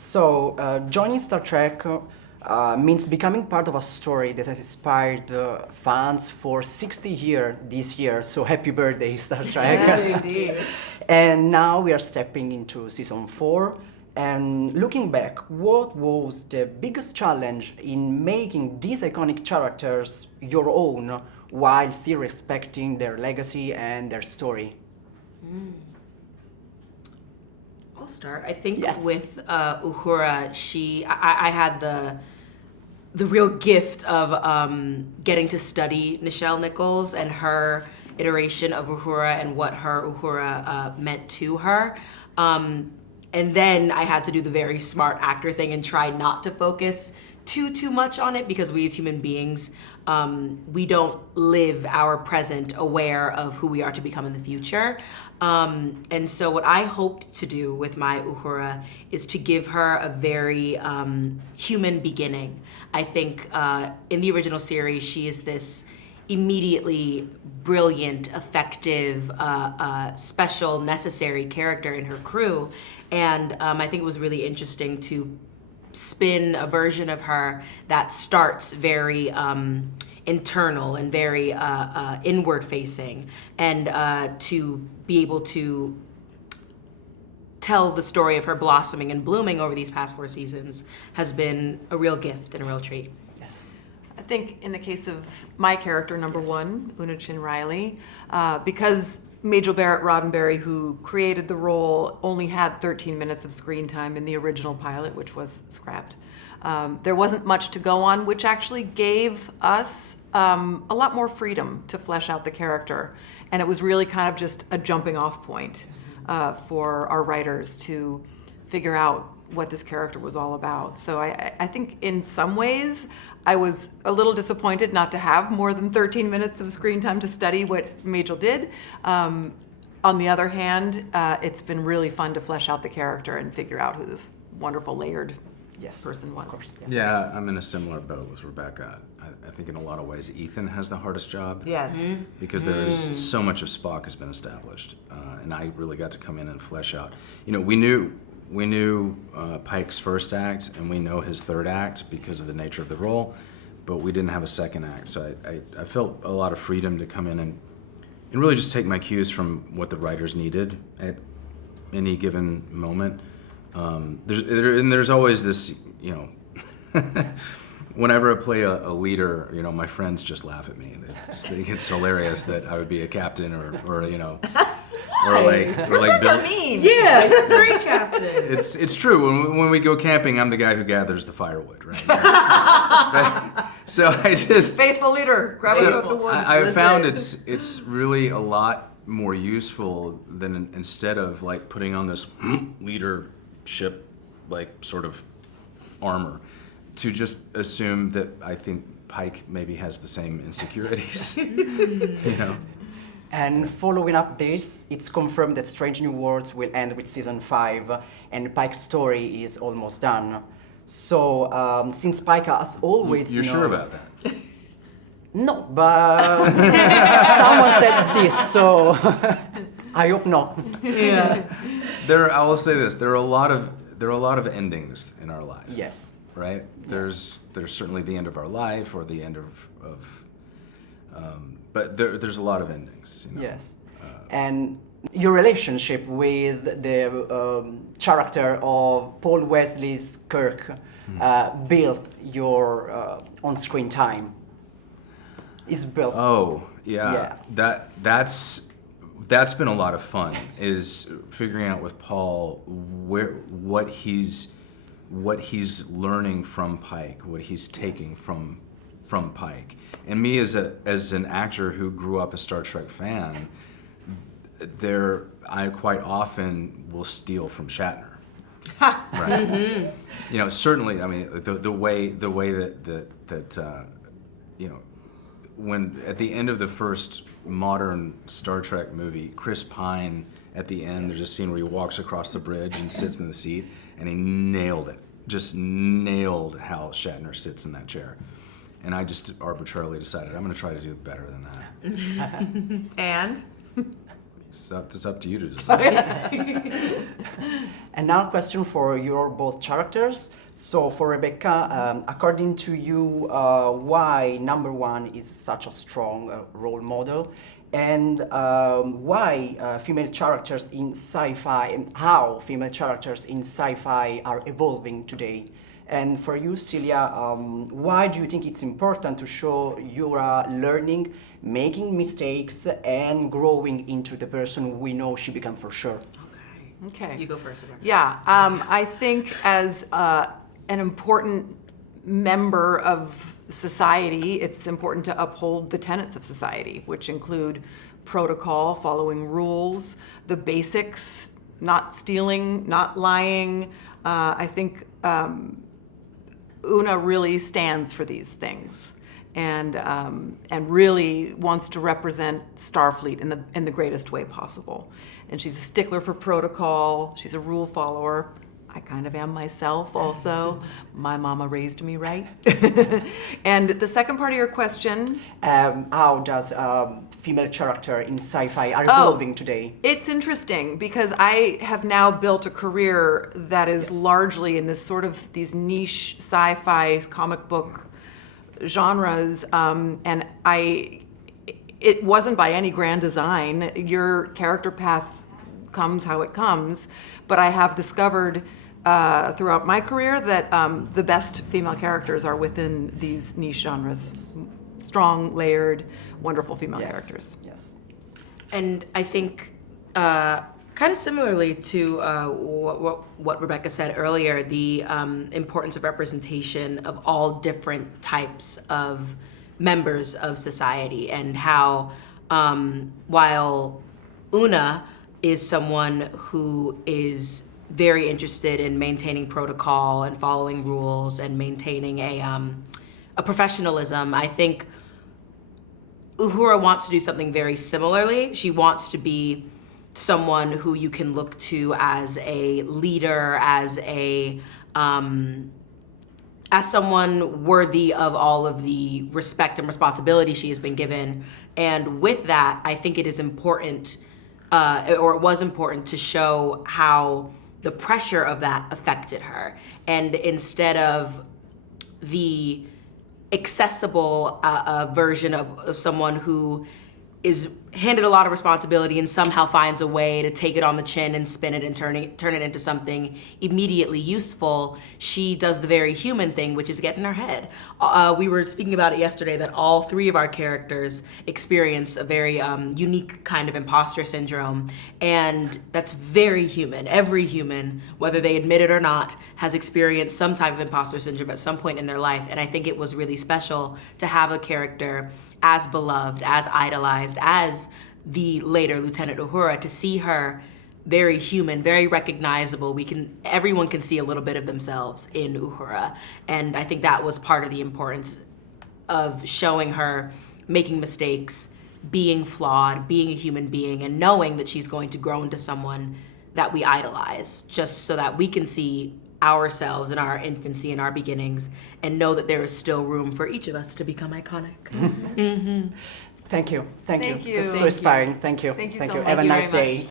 So, joining Star Trek means becoming part of a story that has inspired fans for 60 years this year. So, happy birthday, Star Trek! Yes, indeed. And now we are stepping into season 4. And looking back, what was the biggest challenge in making these iconic characters your own while still respecting their legacy and their story? I'll start. I think Yes. with Uhura, I had the real gift of getting to study Nichelle Nichols and her iteration of Uhura and what her Uhura meant to her. And then I had to do the very smart actor thing and try not to focus too much on it, because we as human beings, we don't live our present aware of who we are to become in the future. And so what I hoped to do with my Uhura is to give her a very human beginning. I think in the original series, she is this immediately brilliant, effective, special, necessary character in her crew. And I think it was really interesting to spin a version of her that starts very internal and very inward facing, and to be able to tell the story of her blossoming and blooming over these past 4 seasons has been a real gift and a real treat. I think in the case of my character, number 1, Una Chin Riley, because Majel Barrett Roddenberry, who created the role, only had 13 minutes of screen time in the original pilot, which was scrapped. There wasn't much to go on, which actually gave us a lot more freedom to flesh out the character. And it was really kind of just a jumping off point for our writers to figure out what this character was all about. So I think in some ways I was a little disappointed not to have more than 13 minutes of screen time to study what Majel did. On the other hand, it's been really fun to flesh out the character and figure out who this wonderful layered person was. Yeah, I'm in a similar boat with Rebecca. I think in a lot of ways Ethan has the hardest job. Yes. Because there's so much of Spock has been established, and I really got to come in and flesh out. You know, we knew Pike's first act, and we know his third act because of the nature of the role, but we didn't have a second act. So I felt a lot of freedom to come in and really just take my cues from what the writers needed at any given moment. There's always this, you know, whenever I play a leader, you know, my friends just laugh at me. They think it's hilarious that I would be a captain or you know, or like Bill. Mean. Yeah, you're a great captain. It's true. When we go camping, I'm the guy who gathers the firewood, right? So I just Faithful leader, grab us up the wood. I found it's really a lot more useful than instead of like putting on this leadership like sort of armor, to just assume that I think Pike maybe has the same insecurities. You know. And following up this, it's confirmed that Strange New Worlds will end with season 5, and Pike's story is almost done. So, since Pike has always You're sure about that? No, but someone said this, so I hope not. Yeah. I will say this: there are a lot of endings in our life. Yes. Right. There's certainly the end of our life or the end of but there's a lot of endings. You know? Yes. And your relationship with the character of Paul Wesley's Kirk built your on-screen time. Is built. Oh, yeah. That's been a lot of fun, is figuring out with Paul what he's learning from Pike, what he's taking from Pike. And me as an actor who grew up a Star Trek fan, I quite often will steal from Shatner. Right. Mm-hmm. You know, certainly. I mean, the way that you know, when at the end of the first modern Star Trek movie, Chris Pine at the end, there's a scene where he walks across the bridge and sits in the seat, and he nailed it. Just nailed how Shatner sits in that chair. And I just arbitrarily decided I'm going to try to do better than that. And? It's up to you to decide. And now a question for your both characters. So for Rebecca, according to you, why number one is such a strong role model? And why female characters in sci-fi and how female characters in sci-fi are evolving today? And for you, Celia, why do you think it's important to show Yura learning, making mistakes, and growing into the person we know she became for sure? Okay. You go first, Rebecca. Yeah, I think as an important member of society, it's important to uphold the tenets of society, which include protocol, following rules, the basics, not stealing, not lying. I think Una really stands for these things, and really wants to represent Starfleet in the greatest way possible. And she's a stickler for protocol. She's a rule follower. I kind of am myself also. My mama raised me right. And the second part of your question, how does female character in sci-fi are evolving today? It's interesting because I have now built a career that is largely in this sort of these niche sci-fi comic book genres, and it wasn't by any grand design. Your character path comes how it comes, but I have discovered throughout my career that the best female characters are within these niche genres. Strong, layered, wonderful female characters. Yes. And I think kind of similarly to what Rebecca said earlier, the importance of representation of all different types of members of society, and how while Una is someone who is very interested in maintaining protocol and following rules and maintaining a professionalism, I think Uhura wants to do something very similarly. She wants to be someone who you can look to as a leader, as someone worthy of all of the respect and responsibility she has been given. And with that, I think it is important, or it was important, to show how the pressure of that affected her. And instead of the accessible version of someone who is handed a lot of responsibility and somehow finds a way to take it on the chin and spin it and turn it into something immediately useful, she does the very human thing, which is get in her head. We were speaking about it yesterday that all three of our characters experience a very unique kind of imposter syndrome, and that's very human. Every human, whether they admit it or not, has experienced some type of imposter syndrome at some point in their life, and I think it was really special to have a character as beloved, as idolized, as the later Lieutenant Uhura, to see her very human, very recognizable. Everyone can see a little bit of themselves in Uhura, and I think that was part of the importance of showing her making mistakes, being flawed, being a human being, and knowing that she's going to grow into someone that we idolize, just so that we can see ourselves in our infancy and our beginnings and know that there is still room for each of us to become iconic. Thank you. Thank you. Thank you. This is so Thank you. inspiring. Thank you. Thank you so much. Have a Thank you nice very day. much.